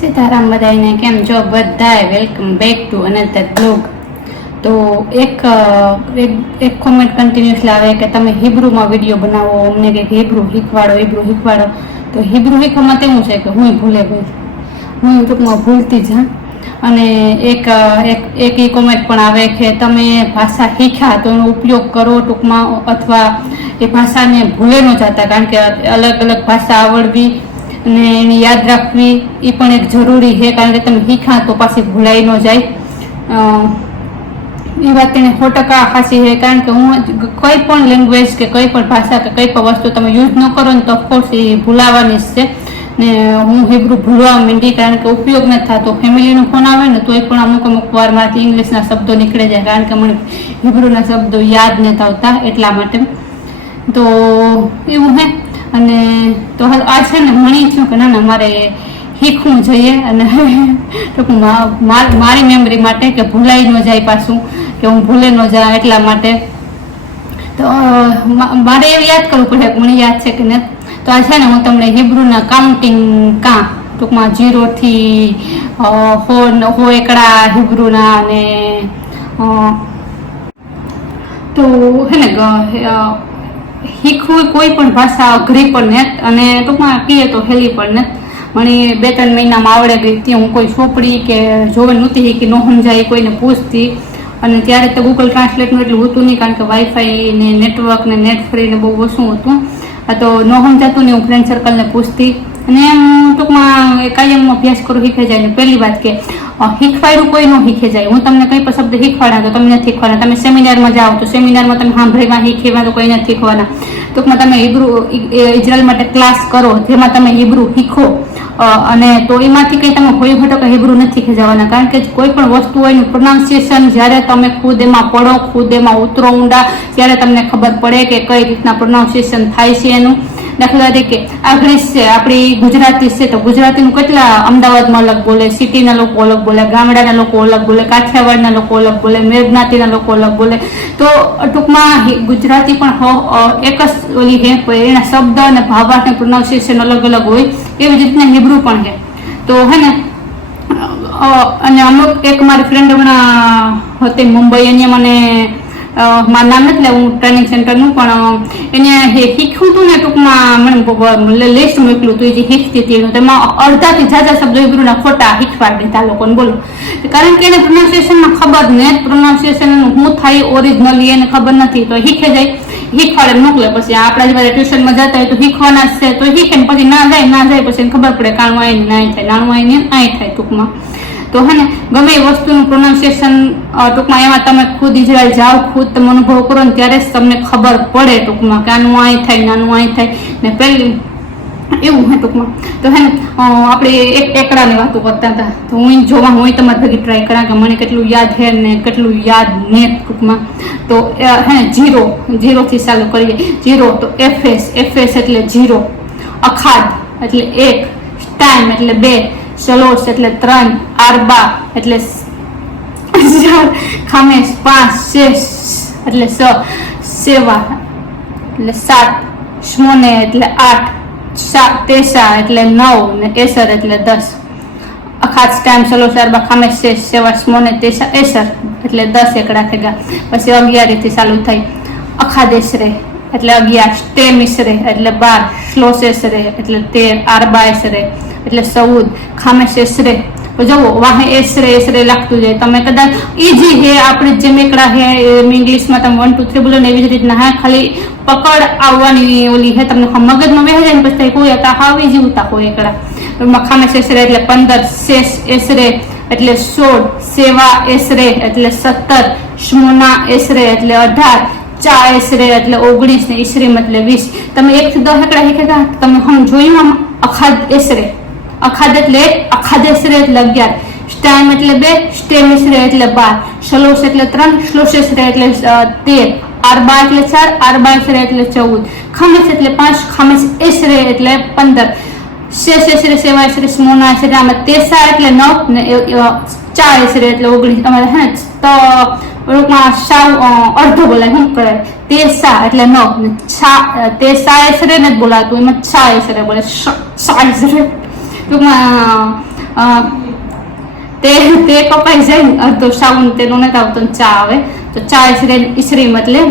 સીતારામ બધાને કેમ છો બધાય welcome back to another blog. તો એક કોમેન્ટ કન્ટિન્યુઅસલી આવે કે તમે હિબ્રુમાં વિડીયો બનાવો, અમને કંઈક હિબ્રુ શીખવાડો. તો હિબ્રુ શીખવામાં તેવું છે કે હું ભૂલે ગઈ, હું ટૂંકમાં ભૂલતી જ. અને એક એ કોમેન્ટ પણ આવે કે તમે ભાષા શીખ્યા તો એનો ઉપયોગ કરો ટૂંકમાં, અથવા એ ભાષાને ભૂલે ન જતા, કારણ કે અલગ અલગ ભાષા આવડવી અને એને યાદ રાખવી એ પણ એક જરૂરી છે, કારણ કે તમે શીખ્યા તો પાછી ભૂલાઈ ન જાય. એ વાત એને 100% ખાસી છે, કારણ કે હું કોઈ પણ લેંગ્વેજ કે કોઈ પણ ભાષા કે કોઈ પણ વસ્તુ તમે યુઝ ન કરો ને તો ઓફકોર્સ એ ભૂલાવાની જ છે. ને હું હિબ્રુ ભૂલવા માંડી, કારણ કે ઉપયોગ નથી થતો. ફેમિલીનો ફોન આવે ને તોય પણ અમુક વાર માંથી ઇંગ્લિશના શબ્દો નીકળી જાય, કારણ કે મને હિબ્રુના શબ્દો યાદ નથી આવતા એટલા માટે. તો એવું હે. અને તો હાલ આ છે ને મણી છું કે ના મારે શીખવું જોઈએ, અને મારી મેમરી માટે કે ભૂલાઈ ન જાય પાછું, કે હું ભૂલે ન જાય એટલા માટે. તો મારે એવું યાદ કરવું પડે કે મને યાદ છે કે નથી. તો આ છે ને હું તમને હિબ્રુના કાઉન્ટિંગ ટૂંકમાં 0 થી 100 એકડા હિબ્રુના, અને તો હે ને શીખવું કોઈ પણ ભાષા અઘરી પણ નથી, અને ટૂંકમાં કહીએ તો હેલી પણ નથી. મને 2-3 મહિનામાં આવડે ગઈ. ત્યાં હું કોઈ ચોપડી કે જોવે નહોતી કે ન સમજાય કોઈને પૂછતી, અને ત્યારે તો ગૂગલ ટ્રાન્સલેટનું એટલું હતું નહીં, કારણ કે વાઈફાઈ ને નેટવર્ક ને નેટ ફ્રી ને બહુ ઓછું હતું. તો ન સમજાતું ને હું ફ્રેન્ડ સર્કલને પૂછતી, અને એમ ટૂંકમાં કાયમ અભ્યાસ કરો શીખે જાય. ને પહેલી વાત કે શીખવાડ્યું કોઈ ન શીખે જાય. હું તમને કંઈ પણ શબ્દ શીખવાડા તો તમને નથી શીખવાના. તમે સેમિનારમાં જાઓ તો સેમિનારમાં તમે સાંભળીમાં શીખેવા તો કોઈ નથી શીખવાના. ટૂંકમાં તમે હિબ્રુ ઇઝરાયલ માટે ક્લાસ કરો જેમાં તમે હિબ્રુ શીખો, અને તો એમાંથી કંઈ તમે કોઈ ઘટક હિબ્રુ નથી શીખી જવાના, કારણ કે કોઈ પણ વસ્તુ હોય એનું પ્રોનાઉન્સિએશન જ્યારે તમે ખુદ એમાં પડો, ખુદ એમાં ઉતરો ઊંડા, ત્યારે તમને ખબર પડે કે કઈ રીતના પ્રોનાઉન્સિએશન થાય છે એનું. દાખલા તરીકે આંગ્રેજી છે, આપણી ગુજરાતી છે, તો ગુજરાતીનું કેટલા અમદાવાદમાં અલગ બોલે, સિટીના લોકો અલગ બોલે, ગામડાના લોકો અલગ બોલે, કાઠિયાવાડના લોકો અલગ બોલે, મેઘનાતીના લોકો અલગ બોલે. તો ટૂંકમાં ગુજરાતી પણ એક જ ઓલી છે, એના શબ્દ અને ભાવાર્થનું પ્રોનાઉન્સિએશન અલગ અલગ હોય. એવી રીતના હિબ્રુ પણ છે. તો હે ને અને અમુક એક મારી ફ્રેન્ડ હમણાં હતી મુંબઈ, એને મને મારું નામ નથી લેવું ટ્રેનિંગ સેન્ટરનું, પણ એને શીખવું હતું ને ટૂંકમાં મને લિસ્ટ મોકલું હતું જે શીખતી હતી. તેમાં અડધાથી ઝાઝા શબ્દો હિબ્રુના ખોટા શીખવાડી દીધા લોકોને, બોલો. કારણ કે એને પ્રોનાઉન્સિએશનમાં ખબર ને, પ્રોનાઉન્સિએશન શું થાય ઓરિજિનલી એને ખબર નથી, તો શીખે જાય શીખવાડે મોકલે. પછી આપણા જેવા ટ્યુશનમાં જતા હોય તો શીખવાના જ છે, તો શીખે ને પછી ના જાય પછી એને ખબર પડે કાણું આવીને ના થાય, નાનું આવીને આ થાય ટૂંકમાં. તો હે ને ગમે એ વસ્તુનું પ્રોનાઉન્સિએશન ટૂંકમાં એમાં તમે ખુદ ઇઝરાયલ જાઓ, ખુદ તમે અનુભવ કરો ને ત્યારે જ તમને ખબર પડે ટૂંકમાં કે આનું અહીં થાય, નાનું અહીં થાય. ને પહેલી એવું હે ટૂંકમાં. તો હે ને આપણે એકડાની વાતો કરતા હતા, તો હું જોવા હું તમારી ભેગી ટ્રાય કરા કે મને કેટલું યાદ છે ને કેટલું યાદ ને ટૂંકમાં. તો હે ને 0 થી ચાલુ કરીએ. 0 તો એફએસ એટલે 0, અખાદ એટલે 1, સ્ટાઇમ એટલે 2, સલોસ એટલે 3, આરબા એટલે 4, ખામેસ 5, શેષ એટલે 6, સેવા એટલે 7, શ્મોને એટલે 8, તેસા એટલે 9 ને એસર એટલે 10. અખાદ, સ્ટાઇમ, સલોસ, આરબા, ખામેસ, શેષ, સેવા, શ્મોને, તેસા, એસર એટલે 10 એકડા થઈ ગયા. પછી 11 થી ચાલુ થાય. અખાદ એસરે એટલે 11, સ્ટેમ ઇસરે એટલે 12, શ્લોસ એસરે એટલે 13, આરબા એસરે એટલે 14, ખામેસ એસરે. તો જુઓ વાહે એસરે લાગતું જાય. તમે કદાચ ઈઝી હે, આપણે જે મેકડા હે ઇંગ્લિશમાં તમે 1 2 3 બોલો ને એવી જ રીતના હા, ખાલી પકડ આવવાની ઓલી હે, તમને મગજમાં બેસી જાય ને પછી કોઈ હતા હાવ ઈઝી ઉતા કોઈ એકડા. ખામેસ એસરે એટલે 15, શેષ એસરે એટલે 16, સેવા એસરે એટલે 17, શ્મોના એસરે એટલે 18, ચા એસરે એટલે 19 ને ઈસરીમ એટલે 20. તમે 1 થી 10 એકડા શીખેલા તમે હમ જોયું આમાં. અખાદ એસરે, અખાદ એટલે 1, અખાદ એસરે એટલે 11, સ્ટાઇમ એટલે 2, સ્ટેમ એસરે એટલે 12, સલોસ એટલે 3, શ્લોસ એસરે એટલે 13, આરબા એટલે 4, આરબા એસરે એટલે 14, ખામેસ એટલે 5, ખામેસ એસરે એટલે 15, શેષ એસરે, સેવા એસરે, શ્મોના એસરે, આમાં તેસા એટલે 9 ને ચા એસરે એટલે 19. તમારે હે ને તો ટૂંકમાં સાવ અડધો બોલાય, શું કરે તેસા એટલે 9 ને તેસા એસરે ને જ બોલાતું, એમાં છા એસરે બોલે, સા એસરે ટૂંકમાં તે કપાઈ જાય ને અડધો સાઉન્ડ તેનો નથી આવતો ચા આવે તો ચા ઈસરીમ એટલે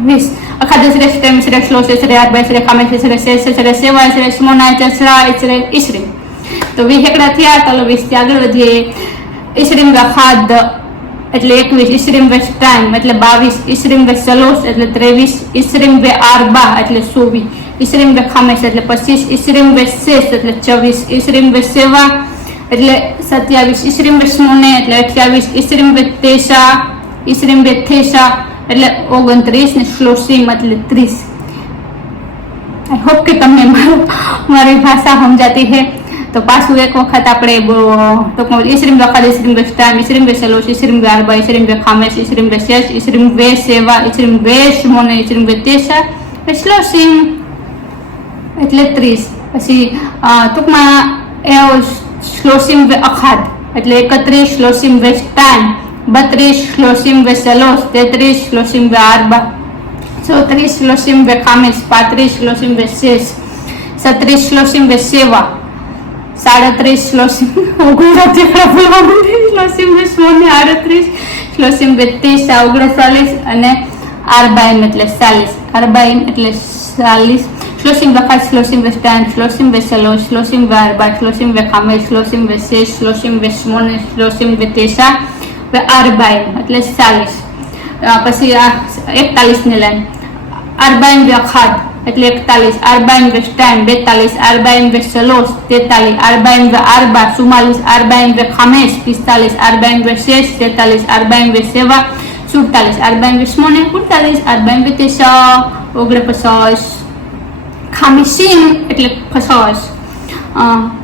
20 أخذ إسرة ستة إسرة ثلاثة إسرة أربعة إسرة خمسة إسرة ستة إسرة سبعة إسرة ثمانية عشرة إسرة 20 તો 20 એકડા થયા ચાલો 20 થી આગળ વધીએ ઈસરીમ વખાદ એટલે 21 ઈસરીમ વે ટાઈમ એટલે 22 ઈસરીમ વે સલોસ એટલે 23 ઈસરીમ વે આરબા એટલે 24 ઈસરીમ વે ખામેસ એટલે 25 ઈસરીમ વે સેસ એટલે 24 ઈસરીમ વે સેવા એટલે 27 ઈસરીમ વે સ્મોને એટલે 28 ઈસરીમ વે તેસા ઈસરીમ વે થેસા એટલે 29 ને શ્લોસીમ એટલે 30 आई होप कि તમને મારી ભાષા સમજાતી है तो पाछू एक वक्त આપણે ટૂંકમાં ઈસરીમ વખાદ ઈસરીમ વે ટાઈમ ઈસરીમ વે સલોસ ઈસરીમ વે આરબા ઈસરીમ વે ખામેસ ઈસરીમ વે સેસ ઈસરીમ વે સેવા ઈસરીમ વે સ્મોને ઈસરીમ વે તેસા શ્લોસીમ એટલે 30 પછી ટૂંકમાં એ શ્લોસીમ વે અખાદ એટલે 31 શ્લોસીમ વે ટાઈમ 32 શ્લોસીમ વે સલોસ 33 શ્લોસીમ વે આરબા 34 શ્લોસીમ વે ખામેસ 35 શ્લોસીમ વે સેસ 37 શ્લોસીમ વે સેવા 37 શ્લોસીમ શ્લોસીમ વે સ્મોને 38 શ્લોસીમ વે તેસા 39 અને આરબાઈમ એટલે 40 આરબાઈમ એટલે 40 श्लोसिम वखाद श्लोसिम वे स्टैंड श्लोसिम वे सलो श्लोसिम वे आरबा श्लोसिम वे खामे श्लोसिम वे सेस श्लोसिम वे स्मोने श्लोसिम वे तेसा वे आरबाईम એટલે 40 પછી 41 ની લાઈન આરબાઈમ વે અખાદ એટલે 41 આરબાઈમ વે સ્ટैंड 42 આરબાઈમ વે સલોસ 43 આરબાઈમ વે આરબા 44 આરબાઈમ વે ખામેસ 45 આરબાઈમ વે સેસ 43 આરબાઈમ વે સેવા 47 આરબાઈમ વે સ્મોને 48 આરબાઈમ વે તેસા 49 ખામિસીમ એટલે 50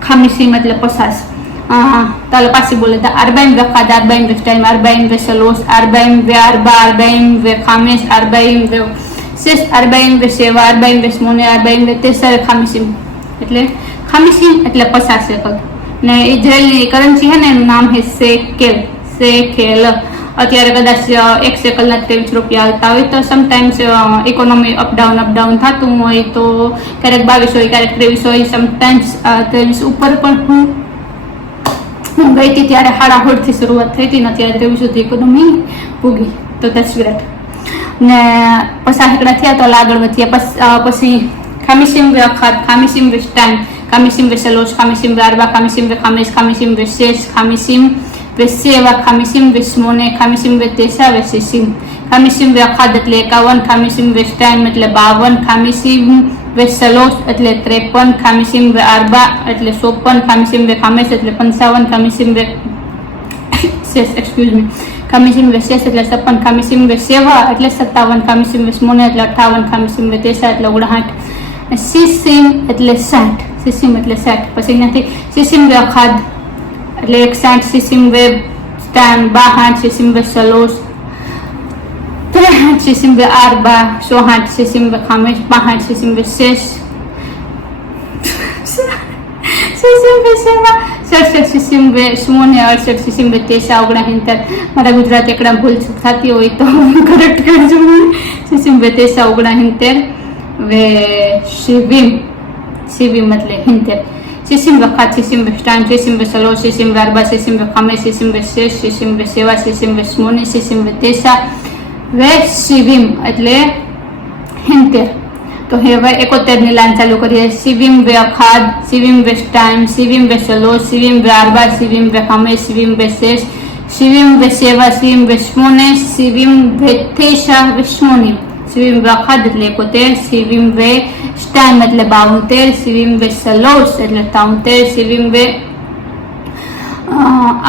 ખામિસીમ એટલે 50 તાલો પાછી બોલે તો આરબાઈમ વખાદ આરબાઈમ વે ટાઈમ આરબાઈમ વે સલોસ આરબાઈમ વે આરબા આરબાઈમ વે ખામેસ આરબાઈમ વે સેસ આરબાઈમ વે સેવા આરબાઈમ વે સ્મોને આરબાઈમ વે તેસા ખામિસીમ એટલે 50 સેકલ ને ઇઝરાયલની કરન્સી है ને એનું નામ है સેકેલ અત્યારે કદાચ 1 સેકલના 23 રૂપિયા આવતા હોય તો સમટાઈમ્સ ઇકોનોમી અપડાઉન થતું હોય તો ક્યારેક 22 હોય ક્યારેક 23 હોય સમટાઈમ્સ 23 ઉપર પણ હું ગઈ હતી ત્યારે 8:30 થી શરૂઆત થઈ હતી ને ત્યારે 23 સુધી ઇકોનોમી પૂગી તો તસવીરત ને 50 એકડા થયા તો આગળ વધ્યા પછી ખામિસીમ વે અખાદ ખામિસીમ વે ટાઈમ ખામિસીમ વે સલોસ ખામિસીમ વે આરબા ખામિસીમ વે ખામેસ ખામિસીમ વે સેસ ખામિસીમ वे सेवा खामिसीम वे स्मोने खामिसीम वे तेसा वे सिसीम खामिसीम वे अखाद એટલે 51 खामिसीम वे टाइम એટલે 52 खामिसीम वे सलोस એટલે 53 खामिसीम वे आरबा એટલે 54 खामिसीम वे खामेस એટલે 55 खामिसीम वे सेस एक्सक्यूज मी खामिसीम वे सेस એટલે 56 खामिसीम वे सेवा એટલે 57 खामिसीम वे स्मोने એટલે 58 खामिसीम वे तेसा એટલે 59 सिसीम એટલે 60 सिसीम એટલે 60 પછી અહીંયાથી सिसीम वे अखाद એટલે 61 સિસીમ વે સ્ટાન 62 સિસીમ વે સલોસ 63 સિસીમ વે આરબા 64 સિસીમ વે ખામેસ 65 સિસીમ વે સેસ સિસીમ વે સેવા 67 સિસીમ વે સ્મોને 68 સિસીમ વે તેસા 69 મારા ગુજરાત એકડા ભૂલ ચૂક થતી હોય તો કરેક્ટ કરજો સિસીમ વે તેસા 69 વે શિવીમ એટલે 70 सिसीम वखाद सिसीम वे स्टाइम सिसीम वे सलोस सिसीम वे आरबा सिसीम वे खामेस सिसीम वे सेस सिसीम वे सेवा सिसीम वे स्मोने सिसीम वे तेसा वे शिवीम એટલે 70 તો હવે 71 ની લાઈન ચાલુ કરીએ शिवीम वे अखाद शिवीम वे टाइम शिवीम वे सलोस शिवीम वे आरबा शिवीम वे खामेस शिवीम वे सेस शिवीम वे सेवा शिवीम वे स्मोने शिवीम वे तेसा वे स्मोने शिवीम वे अखाद એટલે 71 शिवीम वे स्टाइम એટલે 72 शिवीम वे सलोस એટલે 73 शिवीम वे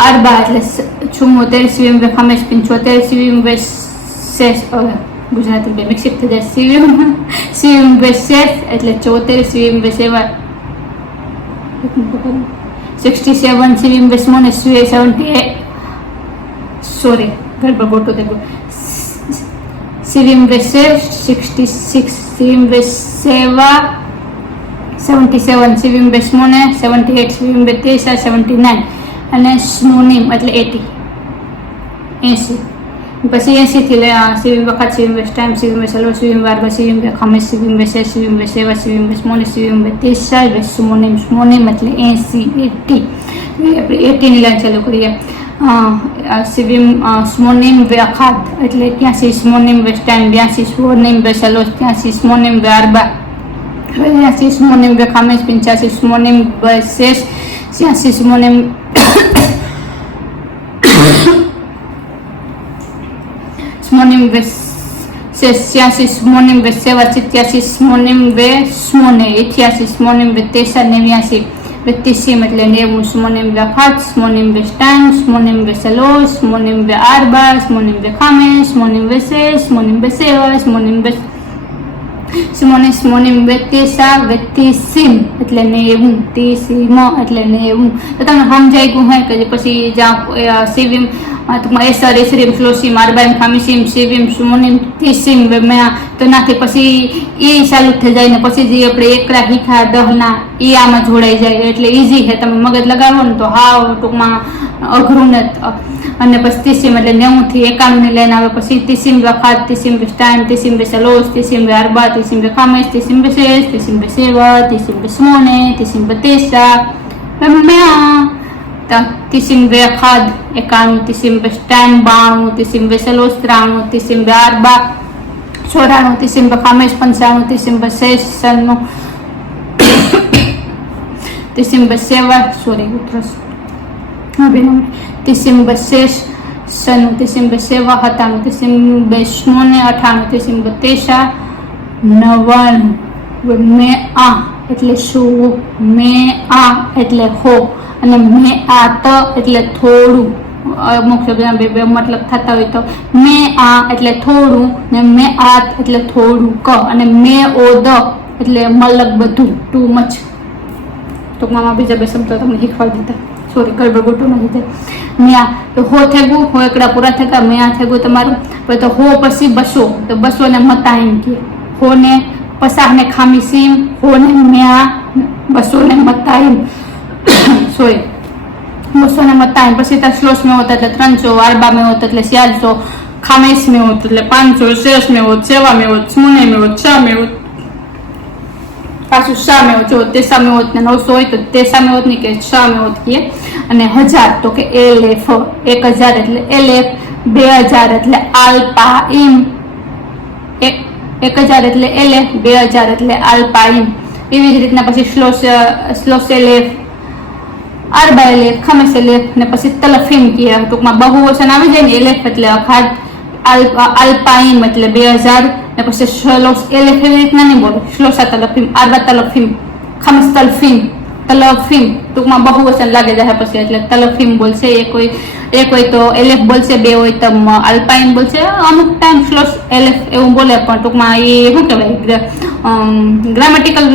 आरबा એટલે 74 शिवीम वे खामेस 75 शिवीम वे सेस ગુજરાતી બે મિક્સ થઈ જાય शिवीम वे सेस એટલે 74 शिवीम वे सेवा 67 शिवीम वे स्मोने 78 सॉरी गड़बड़ बोटो देखो शिवीम वे सेस 66 शिवीम वे सेवा 77 शिवीम वे स्मोने 78 शिवीम वे तेसा 79 અને સ્મોનિમ એટલે 80 પછી 80 થી લે शिवीम वखाद शिवीम वे टाइम शिवीम वे सलोस शिवीम वे आरबा शिवीम वे खामेस शिवीम वे सेस शिवीम वे सेवा शिवीम वे स्मोने शिवीम वे तेसा वे स्मोनिम એટલે 80 આપણે 18 લાઈન ચાલુ કરીએ. સિવિમ સ્મોનિમ વે અખાદ એટલે 83 સ્મોનિમ વે સ્ટાઇન 82 સ્મોનિમ વે સલોસ 83 સ્મોનિમ વે આરબા 83 સ્મોનિમ વે ખામેસ 85 સ્મોનિમ વે શેષ 86 સ્મોનિમ સ્મોનિમ વે શેષ 86 સ્મોનિમ વે સેવા 87 સ્મોનિમ વે સ્મોને 88 સ્મોનિમ વે તેસા 89 Tisim એટલે 90 સ્મોનિમ વે અખાદ સ્મોનિમ વે સ્ટાઇન સ્મોનિમ વે સલોસ સ્મોનિમ વે આરબા સ્મોનિમ વે ખામેસ સ્મોનિમ વે શેષ સ્મોનિમ વે સેવા સ્મોનિમ વે સ્મોનિમ વે તેસા વે તિસિમ એટલે 90 તિસિમ એટલે 90. તો તમને સમજાઈ ગયું હોય કે પછી જ્યાં સિવિમ એસર એસરીમ સ્લોસીમ આરબાઈમ ખામીસીમ સિવિમ સ્મોનિમ તિસિમ વે મેં તો નાથી પછી એ ચાલુ થઈ જાય ને પછી જે આપણે એકડા હીખા દહના એ આમાં જોડાઈ જાય એટલે ઈઝી છે. તમે મગજ લગાવો ને તો હાવ ટૂંકમાં અઘરું ને. અને પછી તિસિમ એટલે 90 થી 91 ની લાઈન આવે. પછી તિસિમ વે અખાદ તિસિમ વે સ્ટાઇન તિસિમ વે સલોસ તિસિમ વે આરબા તિસિમ વે ખામેસ તિસિમ વે શેષ તિસિમ વે સેવા તિસિમ વે સ્મોને તિસિમ વે તેસા તિસિમ વે અખાદ 91 તિસિમ વે સ્ટાઇન 92 તિસિમ વે સલોસ 93 તિસિમ વે આરબા 94 તિસિમ વે ખામેસ 95 તિસિમ વે શેષ 96 તિસિમ વે સેવા તિસિમ વે શેષ 96 તિસિમ વે સેવા 97 તિસિમ વે સ્મોને 98 તિસિમ વે તેસા 99 મે આ એટલે શું મે આ એટલે હો અને મે આ ત એટલે થોડું. અમુક શબ્દના બે મતલબ થતા હોય તો મે આ એટલે થોડું ને મે આત એટલે થોડું ક અને મે ઓ દ એટલે મલક બધું ટુ મચ. ટૂંકમાં બીજા બે શબ્દો તમને શીખવાડી દીધા. સોરી ગડબડ ગોટું નથી થાય. મ્યા તો હો થઈ ગયું હો એકડા પૂરા થઈ ગયા મ્યા થઈ ગયું તમારું. પછી તો હો પછી બસો તો બસો ને મતા એમ કે હો ને પસાહ ને ખામી સીમ હો ને મ્યા બસો ને મતા એમ સોરી 200 में मता પછી ત્યાં સ્લોસ में होता એટલે 300 આરબા में होता એટલે 400 ખામેસ में होता એટલે 500 શેષ में होता સેવા में होता સ્મોને में होता શા में होता પાછું શા में होता જો તેસા में होता 900 હોય તો તેસા में होता नहीं કે શા में होता કીએ. અને 1000 તો કે એલએફ 1000 એટલે એલએફ 2000 એટલે આલ્પા ઇમ 1000 એટલે એલએફ 2000 એટલે આલ્પા ઇમ. એવી જ રીતના પછી સ્લોસ એલએફ આરબા એલેફ ખામેસ એલેફ ને પછી તલફીમ કીએ. ટૂંકમાં બહુવચન આવી જાય ને એલેફ એટલે અખાદ આલ્પાઈમ એટલે 2000 ને પછી સ્લોસ એલેફ એવી રીતના નહીં બોલો સ્લોસા તલફીમ આરબા તલફીમ ખામેસ તલફીમ તલફીમ ટૂંકમાં બહુવચન લાગે જાય પછી એટલે તલફીમ બોલશે. એક હોય તો એલેફ બોલશે બે હોય તો આલ્પાઈમ બોલશે. અમુક ટાઈમ સ્લોસ એલેફ એવું બોલે પણ ટૂંકમાં એ શું કહેવાય ગ્રામેટિકલ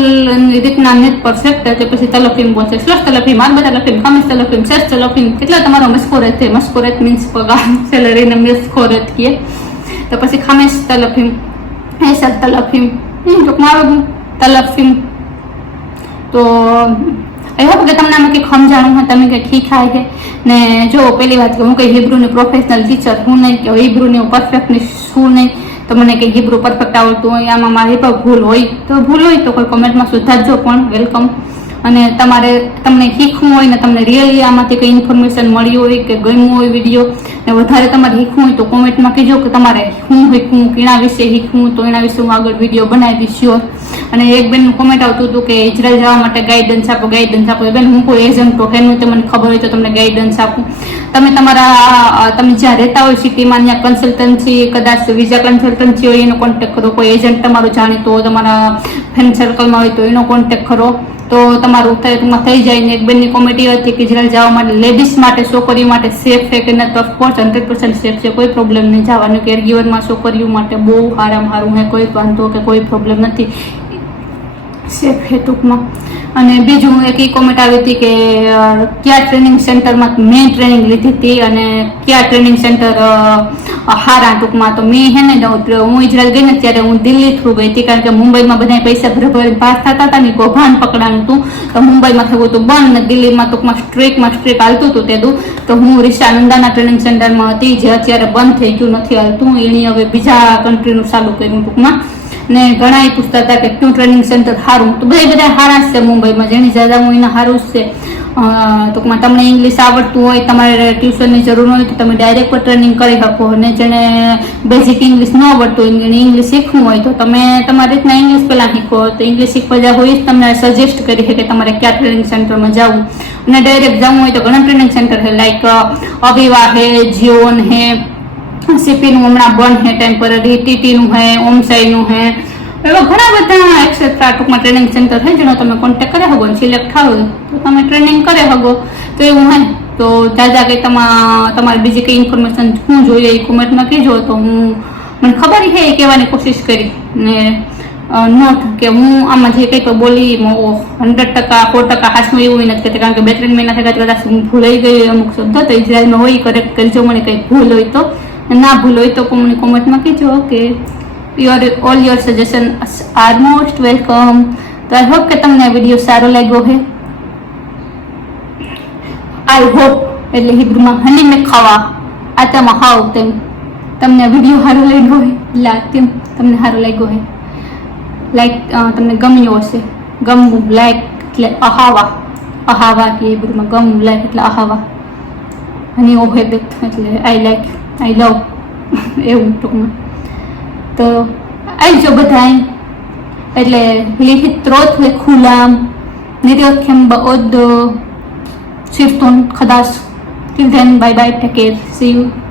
રીતના નેટ પરફેક્ટ એટલે પછી તલફીમ બોલશે. સ્લોસ તલફીમ આરબા તલફીમ ખામેસ તલફીમ શેષ તલફીમ કેટલા તમારો મસ્કોરેત છે. મસ્કોરેત મીન્સ પગાર સેલરીને મસ્કોરેત કીએ. તો પછી ખામેસ તલફીમ એસર તલફીમ ટૂંકમાં આવે તલફીમ. તો એ હોપ કે તમને આમાં કંઈક સમજાણું હોય તમે કંઈક શીખાય છે ને. જો પહેલી વાત કે હું કંઈ હિબ્રુની પ્રોફેશનલ ટીચર હું નહીં કે હિબ્રુની હું પરફેક્ટનિસ્ટ છું નહીં. તો મને કંઈ હિબ્રુ પરફેક્ટ આવડતું હોય આમાં મારી પણ ભૂલ હોય તો કોઈ કોમેન્ટમાં સુધારજો પણ વેલકમ. અને તમને શીખવું હોય ને તમને રિયલી આમાંથી કંઈ ઇન્ફોર્મેશન મળી હોય કે ગમ્યું હોય વિડીયો ને વધારે તમારે શીખવું હોય તો કોમેન્ટમાં કહેજો કે તમારે શું શીખવું કેના વિશે શીખવું તો એના વિશે હું આગળ વિડીયો બનાવી દઈશ શ્યોર. અને એક બેનનું કોમેન્ટ આવતું હતું કે ઇઝરાયલ જવા માટે ગાઈડન્સ આપો. બેન હું કોઈ એજન્ટ તો એનું તો મને ખબર હોય તો તમને ગાઈડન્સ આપું. તમે જ્યાં રહેતા હોય સિટીમાં ત્યાં કન્સલ્ટન્સી કદાચ વિઝા કન્સલ્ટન્સી હોય એનો કોન્ટેક્ટ કરો. કોઈ એજન્ટ તમારો જાણીતો તમારા ફ્રેન્ડ સર્કલમાં હોય તો એનો કોન્ટેક્ટ કરો તો તમારું થઈ જાય ને. એક બેનની કોમેડી હતી કે ઇઝરાયલ જવા માટે લેડીઝ માટે છોકરીઓ માટે સેફ છે કે નથી. ઓફકોર્સ 100% સેફ છે કોઈ પ્રોબ્લેમ નહીં. જવાનું કેરગીવરમાં છોકરીઓ માટે બહુ સારું છે કોઈ વાંધો કે કોઈ પ્રોબ્લેમ નથી સેફ છે ટૂંકમાં. અને બીજું એક કોમેન્ટ આવી હતી કે કયા ટ્રેનિંગ સેન્ટરમાં મેં ટ્રેનિંગ લીધી હતી અને કયા ટ્રેનિંગ સેન્ટર હારા ટૂંકમાં. તો મેં હે ને હું ઇઝરાયલ ગઈ ને ત્યારે હું દિલ્હી થ્રુ ગઈ હતી કારણ કે મુંબઈમાં બધા પૈસા ભરી પાસ થતા હતા ને કૌભાંડ પકડાનું હતું તો મુંબઈમાં થયું હતું બંધ ને દિલ્હીમાં ટૂંકમાં સ્ટ્રીક હાલતું હતું તેનું. તો હું રિશા નંદાના ટ્રેનિંગ સેન્ટરમાં હતી જે અત્યારે બંધ થઈ ગયું નથી હાલતું. એની હવે બીજા કન્ટ્રીનું ચાલુ કર્યું ટૂંકમાં. ને ઘણા એ પૂછતા હતા કે ક્યું ટ્રેનિંગ સેન્ટર સારું, તો બધા સારા જ છે મુંબઈમાં, જેની જ્યાદા હું એના સારું જ છે. ટૂંકમાં તમને ઇંગ્લિશ આવડતું હોય, તમારે ટ્યુશનની જરૂર હોય તો તમે ડાયરેક્ટ પર ટ્રેનિંગ કરી શકો. અને જેને બેઝિક ઇંગ્લિશ ન આવડતું હોય, એને ઇંગ્લિશ શીખવું હોય તો તમે તમારી રીતના ઇંગ્લિશ પહેલાં શીખો. તો ઇંગ્લિશ શીખવા જ્યાં હોય જ તમને સજેસ્ટ કરી છે કે તમારે ક્યાં ટ્રેનિંગ સેન્ટરમાં જવું. અને ડાયરેક્ટ જવું હોય તો ઘણા ટ્રેનિંગ સેન્ટર છે, લાઈક અવિવા હે, જીઓન હે, સીપીનું હમણાં બંધ હે ટેમ્પરરી, ટીટીનું હે, ઓમસાઈનું હે, એવા ઘણા બધા એક્સેટ્રા ટૂંકમાં ટ્રેનિંગ સેન્ટર છે જેનો તમે કોન્ટેક્ટ કરી શકો. સિલેક્ટ થાવ તો તમે ટ્રેનિંગ કરી શકો. તો એવું હોય તો જાજા કંઈ તમારે બીજી કંઈ ઇન્ફોર્મેશન શું જોઈએ એ કોમેન્ટમાં કહેજો. તો મને ખબર છે એ કહેવાની કોશિશ કરી ને નોટ કે હું આમાં જે કંઈ તો બોલી 100% 100% હાસમાં એવું નથી કહેતી, કારણ કે 2-3 મહિના થયા કદાચ હું ભૂલાઈ ગઈ અમુક શબ્દ તો ઇઝરાયલમાં હોય કરેક્ટ કરજો. મને કંઈ ભૂલ હોય તો, ના ભૂલ હોય તો મને કોમેન્ટમાં કહેજો કે all your suggestions are most welcome. તો આઈ હોપ કે તમને આ વિડીયો સારો લાગ્યો છે. આઈ હોપ એટલે હિબ્રુમાં હની મેં ખાવા આતામાં હાવ તેમ તમને વિડીયો સારો લાગ્યો હોય એટલે તેમ તમને સારો લાગ્યો હોય, લાઈક તમને ગમ્યો હશે. ગમવું લાઈક એટલે અહાવા, અહાવા કે હિબ્રુમાં ગમવું લાઈક એટલે અહાવા, અને ઓહેબેત એટલે આઈ લાઈક, આઈ લવ એવું ટૂંકમાં. તો આવજો બધા. એટલે ליהתראות לכולם, נראה אתכם בעוד סרטון חדש. till then, bye bye, take care, see you.